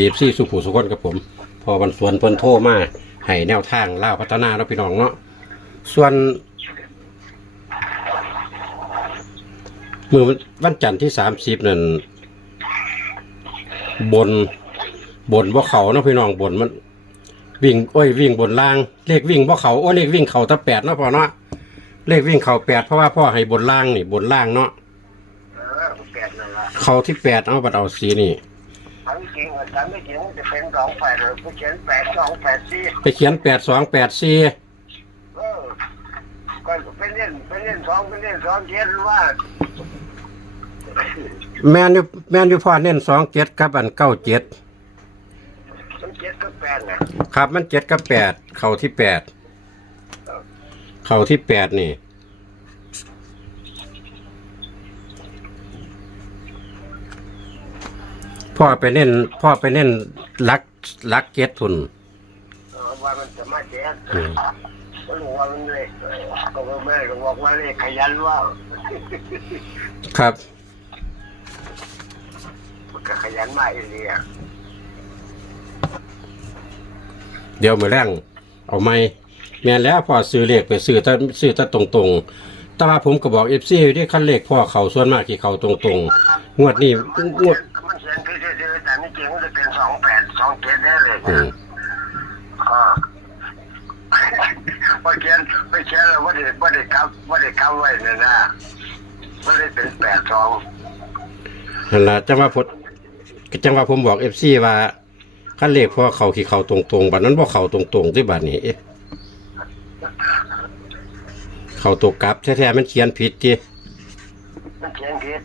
บีบซี่สุขุสุขนกับผม พอวันสวนเพิ่นโทรมาให้แนวทางเล่าวพัฒนาแล้วพี่น้องเนาะส่วนมือวันจันทร์ที่สามสิบนั่นบนบนบ่เขาเนาะพี่น้องบนมัน วิ่งโอ้ยวิ่งบนล่างเลขวิ่งบ่เขาโอ้ยเลขวิ่งเขาแตะแปดเนาะพ่อเนาะเลขวิ่งเขาแปดเพราะว่าพ่อให้บนล่างนี่บนล่างเนาะเออแปดนั่นละเขาที่แปดเอาบัดเอาสีนี่ ทั้งจริงกับทั้งไม่จริงมันจะเป็นสองแปดหรือผู้เขียนแปดสองแปดสี่ไปเขียนแปดสองแปดสี่เออก็ไปเล่นไปเล่นสองไปเล่นสองเขียนว่าแมนอยู่แมนอยู่พ่อเน้นสองเจ็ดกับอันเก้าเจ็ดมันเจ็ดก็แปดนะครับมันเจ็ดกับแปดเข่าที่แปดเข่าที่แปดนี่ พ่อไปเน้นพ่อไปเน้นลักลักเจ็ดทุนเออว่ามันจะมาเจ็ดอืมก็รู้ว่ามันเลยเออก็บอกแม่ก็บอกว่าเลยขยันว่าครับมันก็ขยันมาอีเลียเดี๋ยวมือแรงเอาไม่แม่นแล้วพ่อซื้อเลขไปซื้อถ้าซื้อถ้าตรงๆ แต่ว่าผมก็บอกเอฟซีที่ขั้นเลขพ่อเขาส่วนมากที่เขาตรงๆ งวดนี้งวดมันเขียนคือเฉยๆแต่ไม่จริงมันจะเป็นสองแปดสองเจ็ดได้เลยอืมอ่าพอเขียนไปเขียนแล้วว่าเด็กว่าเด็กครับว่าเด็กครับไว้เนี่ยนะว่าได้เป็นแปดสองนั่นล่ะจังว่าพดจังว่าผมบอกเอฟซีว่าขั้นเลขพ่อเขาที่เขาตรงๆบัดนั้นบ่เขาตรงๆที่บัดนี้ เอ๊ะเขาตกกลับแท้ๆมันเขียนผิดจีมันเขียนผิด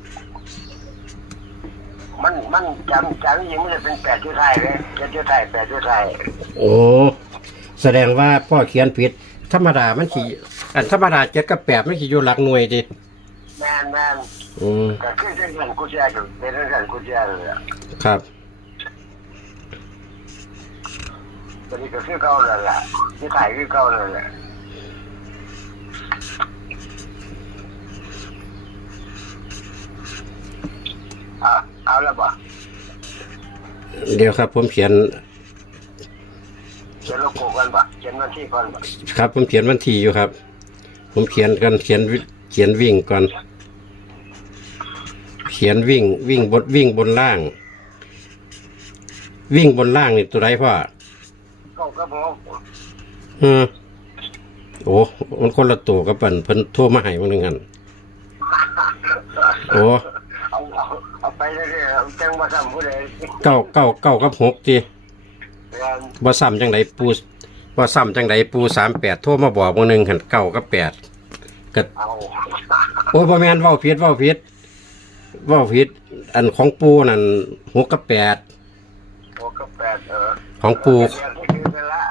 มันมันจำจำยิงมันจะเป็นแปดจุดไทยเลยเจ็ดจุดไทยแปดจุดไทยโอ้แสดงว่าพ่อเขียนผิด ธรรมดามันขี่อันธรรมดาเจ็ดกับแปดมันขี่อยู่หลักหน่วยจีแมนแมนอืมก็คือเส้นเงินกุญแจอยู่เป็นเส้นเงินกุญแจเลยอะครับตอนนี้ก็คือเก่าเลยแหละที่ไทยคือเก่าเลยแหละ อะเอาแล้วบ่เดี๋ยวครับ ผมเขียนเขียนโลโก้ก่อนบ่เขียนวันที่ก่อนบ่ครับ ผมเขียนวันที่อยู่ครับ ผมเขียนกันเขียนวิเขียนวิ่งก่อน เขียนวิ่งวิ่งบนวิ่งบนล่าง วิ่งบนล่างนี่ตัวไรพ่อเก้ากับหกอืมโอ้มันคนละตัวกับปันเพิ่นโทรมาให้บางนึงหันโอ้เอาเอาเอา ไปเรื่อยๆเอาจังมาทำผู้ใดเก้าเก้าเก้ากับหกจีงานบ่ซ้ำจังไดปูบ่ซ้ำจังไดปูสามแปดโทรมาบอกบางนึงหันเก้ากับแปดก็เอาโอ้บ่แม่นเว้าผิดเว้าผิดเว้าผิด อันของปูนั่นหกกับแปดหกกับแปดเออของปูเดือนที่คือไปละ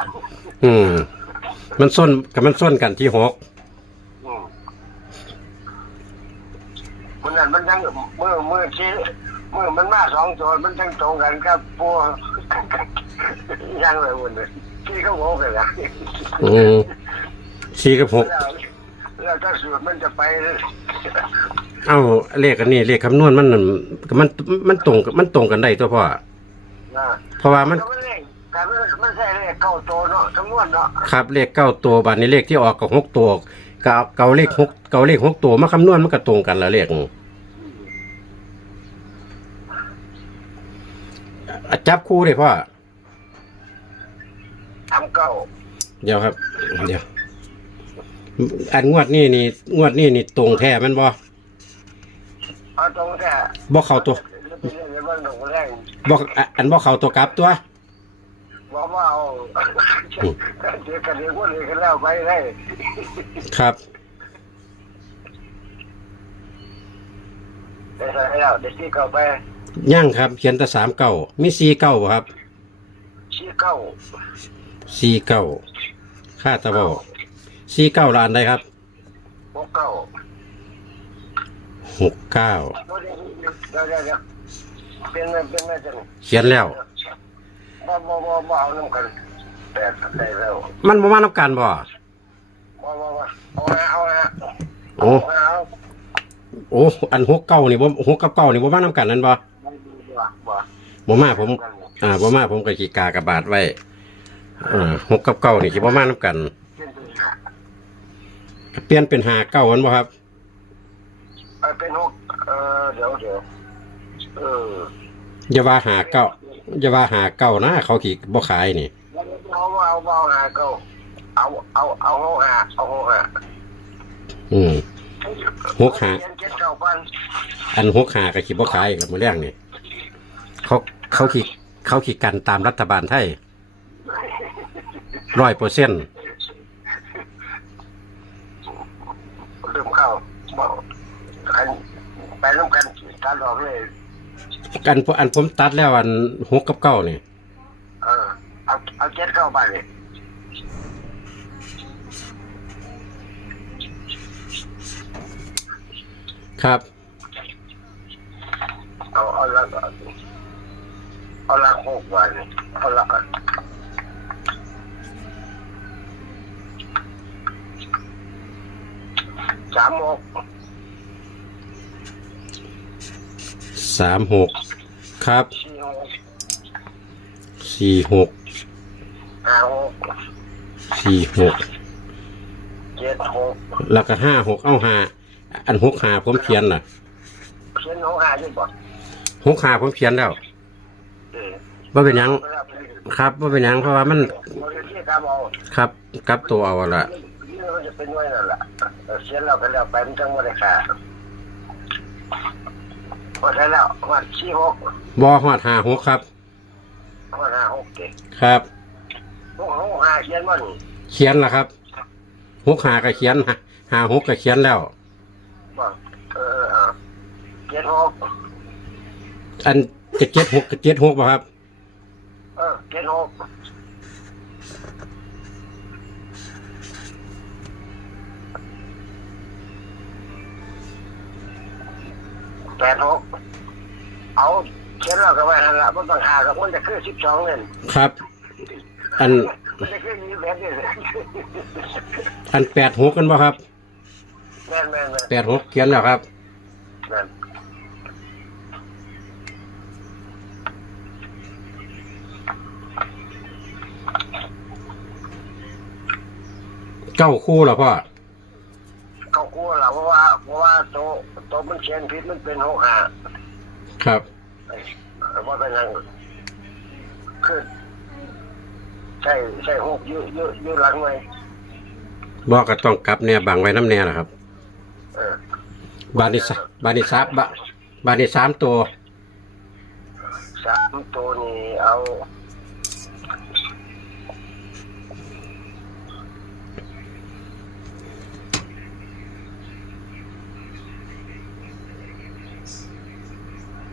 อืม มันส้นกับมันส้นกันที่หก อืม มันนั่นมันทั้งมือมือที่มือมันมาสองตัวมันทั้งตรงกันครับปูยังเลยวันนี้ที่เขาโง่กันละอืมสี่กับหกแล้วแล้วถ้าสูตรมันจะไป เอ้าเลขอันนี้เลขคำนวณมันนั่นมันมันตรงมันตรงกันได้ตัวพ่อนะเพราะว่ามัน ก็ไม่เลขแต่มันมันใช่เลขเก้าตัวเนาะทั้งมวลเนาะครับเลขเก้าตัวบาทนี้เลขที่ออกกับหกตัวก็ เอาเกาเลขหกเกาเลขหกตัวมาคำนวณมันก็ตรงกันละเลขอะจับคู่เลยพ่อทำเก้าเดี๋ยวครับ เดี๋ยว อันงวดนี่นี่งวดนี่นี่ตรงแท้แมันบ่เอาตรงแค่บ่เข้าตัวเรื่องมันตรงแรงบ่อะอันบ่เข้าตัวกลับตัว บอกว่าเอาเดี๋ยวกันเดี๋ยวพูดเลยกันแล้วไปได้ครับไปใส่แล้วเดี๋ยวที่เก้าไปย่างครับ เขียนแต่สามเก้ามีสี่เก้าบ่ครับชี้เก้าสี่เก้าค่าตะบอสี่เก้าละอันใดครับหกเก้าหกเก้าเดี๋ยวเดี๋ยวเดี๋ยวเป็นไงเป็นไงจังเขียนแล้ว บ่บ่บ่บ่เอาน้ำกันแปดได้แล้วมันบ่มาน้ำกันบ่บ่บ่บ่เอาละเอาละโอ้เอาเอาโอ้อันหกเก้านี่บ่หกกับเก้านี่บ่มาน้ำกันนั่นบ่บ่บ่บ่มาผมกันอ่าบ่มาผมก็สิกากระบาดไว้อ่าหกกับเก้านี่สิบ่มานํกันเป็นเป็นหาเปลี่ยนเป็นหาเก้ามันบ่ครับเออเป็นหกเออเดี๋ยวเดี๋ยวเอออย่าว่าหาเก้า อย่าว่าหาเก้านะเขาขีบ่ขายนี่เอาเอาเอาหาเก้าเอาเอาเอาหกหาเอาหกหาอืมหกหาเจ็ดเจ็ดเก้าพันอันหกหาก็ขีบ่ขายกับมื้อแรงนี่เขาเขาขีเขาขีกันตามรัฐบาลไทยร้อยเปอร์เซ็นต์ลืมเข้าบอกอันไปน้ำกันตลอดเลย อันอันผมตัดแล้วอันหกกับเก้านี่เออเอาเอาเจ็ดเข้าไปเลยครับ เอาเอาละเอาละหกวันเอาละสามหก สามหกครับสี่หกสี่หกห้าหกสี่หกเจ็ดหกแล้วก็ห้าหกเอ้าห้าอันหกหาผมเขียนน่ะเขียนหกห้าด้วยบ่หกหาผมเขียนแล้วเออว่าเป็นหยังเวลาไปครับว่าเป็นหยังเพราะว่ามันเราเรียนที่ครับเอาครับกลับตัวเอาละ นี่มันจะเป็นด้วยนั่นแหละเออเขียนเราก็แล้วไปมันจังว่าได้ค่า พอใช้แล้ววันสี่หกบอหอดหาหกครับวันห้าหกเจ็ดครับหกหกห้าเขียนว่านี่เขียนแล้วครับหกหาก็เขียนหาหกก็เขียนแล้วบอกเออเออเจ็ดหกอันจะเจ็ดหกก็เจ็ดหกป่ะครับ เออเจ็ดหก แปดหกเอาเขียนเราก็ไว้หันละมันต้องหาแล้วมันจะคือสิบสองเงินครับ อันมันจะคือยี่สิบเอ็ดเนี่ยอันแปดหกกันป่ะครับแม่นแม่นแม่นแปดหกเขียนแล้วครับ แม่นเก้าคู่แล้วพ่อ เขากลัวละเพราะว่าเพราะว่าโตะโตะมันเขียนผิดมันเป็นหกห้าครับว่าเป็นยังคือใช่ใช่หกยืดยืดยืดหลังไหมบอกก็ต้องกลับเนี่ยบังไว้น้ำแน่นะครับเออบานิสบานิสามบาบานิสามตัวสามตัวนี้เอา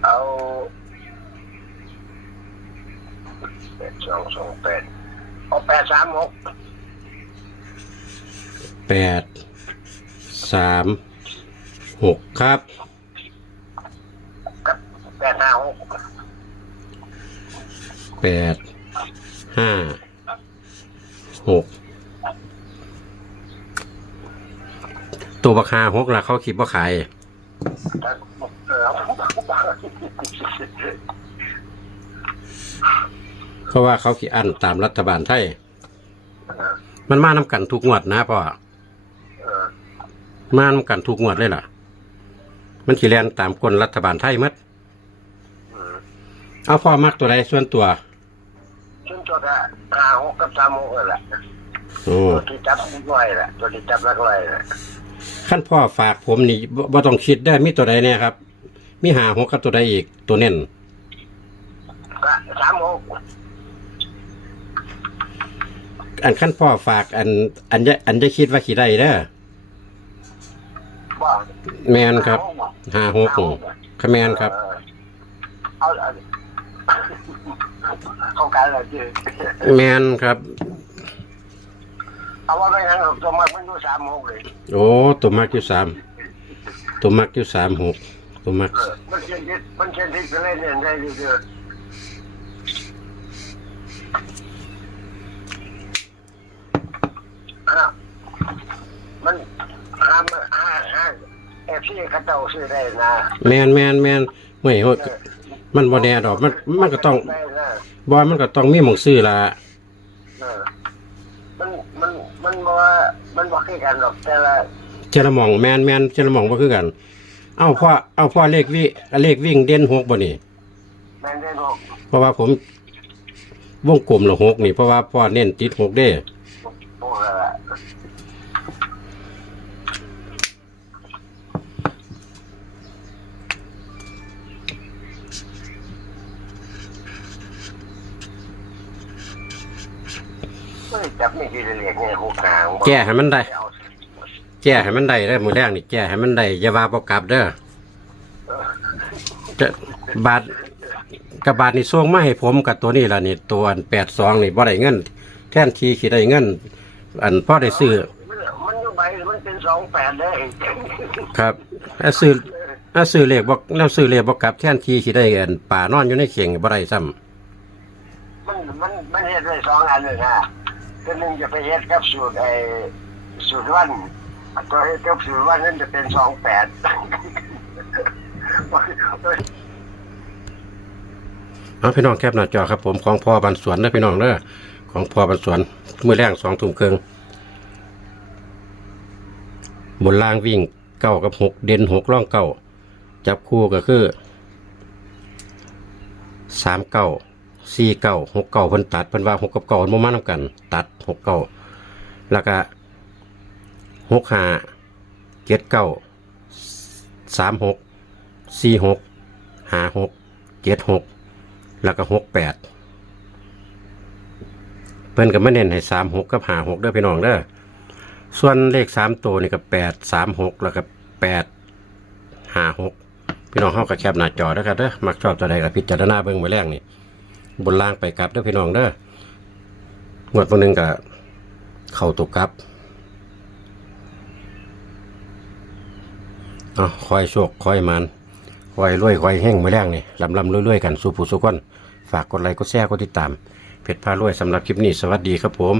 เอาแปด สองสองแปดเอาแปดสามหกแปดสามหกครับกับแปดห้าหกแปดห้าหกตัวราคาหกละเขาคิดว่าขาย เออเอา เพราะว่าเขาคิดอันตามรัฐบาลไทย มันมานำกันทุกงวดนะพ่อเออมานำกันทุกงวดเลยล่ะ มันขีแลนตามกลรัฐบาลไทยมัดอืมเอาพ่อมักตัวใดส่วนตัวชุนจดอะห้าหกกับสามหกนั่นแหละโอ้ตัวที่จับร้อยแหละตัวที่จับรักร้อยแหละขั้นพ่อฝากผมนี่บ่บ่ต้องคิดได้อมีตัวใดเนี่ยครับ มีหาหกกับตัวใดอีกตัวเน้นก็สามหก อันขั้นพ่อฝาก อัน อันจะอันจะคิดว่าขี่ได้เด้อบอกแมนครับหาหกขแมนครับเออเอาเอาเข้ากันเลยจีแมนครับ เอาว่าไม่งั้นหรอกตัวมันมันดูสามหกเลยโอ้ตัวมักอยู่สามตัวมักอยู่สามหกตัวมักเออมันเช่นที่มันเช่นที่จะเล่นเนี่ยได้ดีเดือ อ้าวมันห้ามห้าห้าเอฟซีเขาเจ้าซื้อได้นะแมนแมนแมนไม่โหดมันบ่แน่ดอกมันมันก็ต้องได้นะบอยมันก็ต้องมีหมองซื้อละเออมันมันมันบอกว่ามันบอกให้กันหรอกแต่ละเจละหมองแมนแมนเจละหมองบ่คือกัน เอาพ่อเอาพ่อเลขวิเลขวิ่งเด่นหกบ่นี่ แมนได้บอกเพราะว่าผมวงกลมละหกนี่เพราะว่าพ่อเน้นติดหกเด้ พวกอะไรเฮ้ยจับไม่กี่เรียหกหางแก้ให้มันได้ แก้ให้มันได้ได้อมือแรกนี่แก้ให้มันได้อย่าว่าบ่กลับเด้อจะบาทกับบาทนี่ส่งมาให้ผมกับตัวนี้ล่ะนี่ตัวแปดสองนี่บ่ได้เงิน แท่นทีขีดได้เงิน อันพ่อได้ซื้อมันมันอยู่ใบมันเป็นสองแปดเลยครับถ้าซื้อถ้าซื้อเลขบ่แล้วซื้อเลขบ่กลับแทนทีขีได้อันป่านอนอยู่ในเข่งบ่ได้ซ้ำมันมันมันเฮ็ดได้สองอันเลยนะตัวหนึ่งจะไปเฮ็ดกับสูตรไอ้สูตรวันตัวเฮ็ดกับสูตรวันนั่นจะเป็นสองแปดเอาพี่น้องแคปหน้าจอครับผมของพ่อบันสวนนะพี่น้องเด้อ ของพ่อบันสวนมือแรงสองทุ่มครึ่งบนล่างวิ่งเก้ากับหกเด่นหกร่องเก้าจับคู่ก็คือสามเก้าสี่เก้าหกเก้าเพิ่นตัดเพิ่นว่าหกกับเก้ามันมานำกัน ตัดหกเก้าแล้วก็หกห้าเจ็ดเก้าสามหกสี่หกห้าหกเจ็ดหกแล้วก็หกแปด เพิ่นก็ไม่เน้นให้สามหกกับหาหกเด้อพี่น้องเด้อส่วนเลขสามตัวนี่ก็แปดสามหกแล้วก็แปดหาหกพี่น้องเข้ากับแคบหน้าจอนะครับเด้อมักชอบตัวใดก็พิจารณาเบิ่งไว้แรงนี่บนล่างไปกลับเด้อพี่น้องเด้องวดวันหนึ่งก็เข้าตกกลับเอาคอยโชคคอยมันคอยรวยคอยแห้งมาแรงนี่ลำลำรวยๆกันสู่ผู้สุขคนฝากกดไลค์กดแชร์กดติดตาม เพชรพารวยสำหรับคลิปนี้สวัสดีครับผม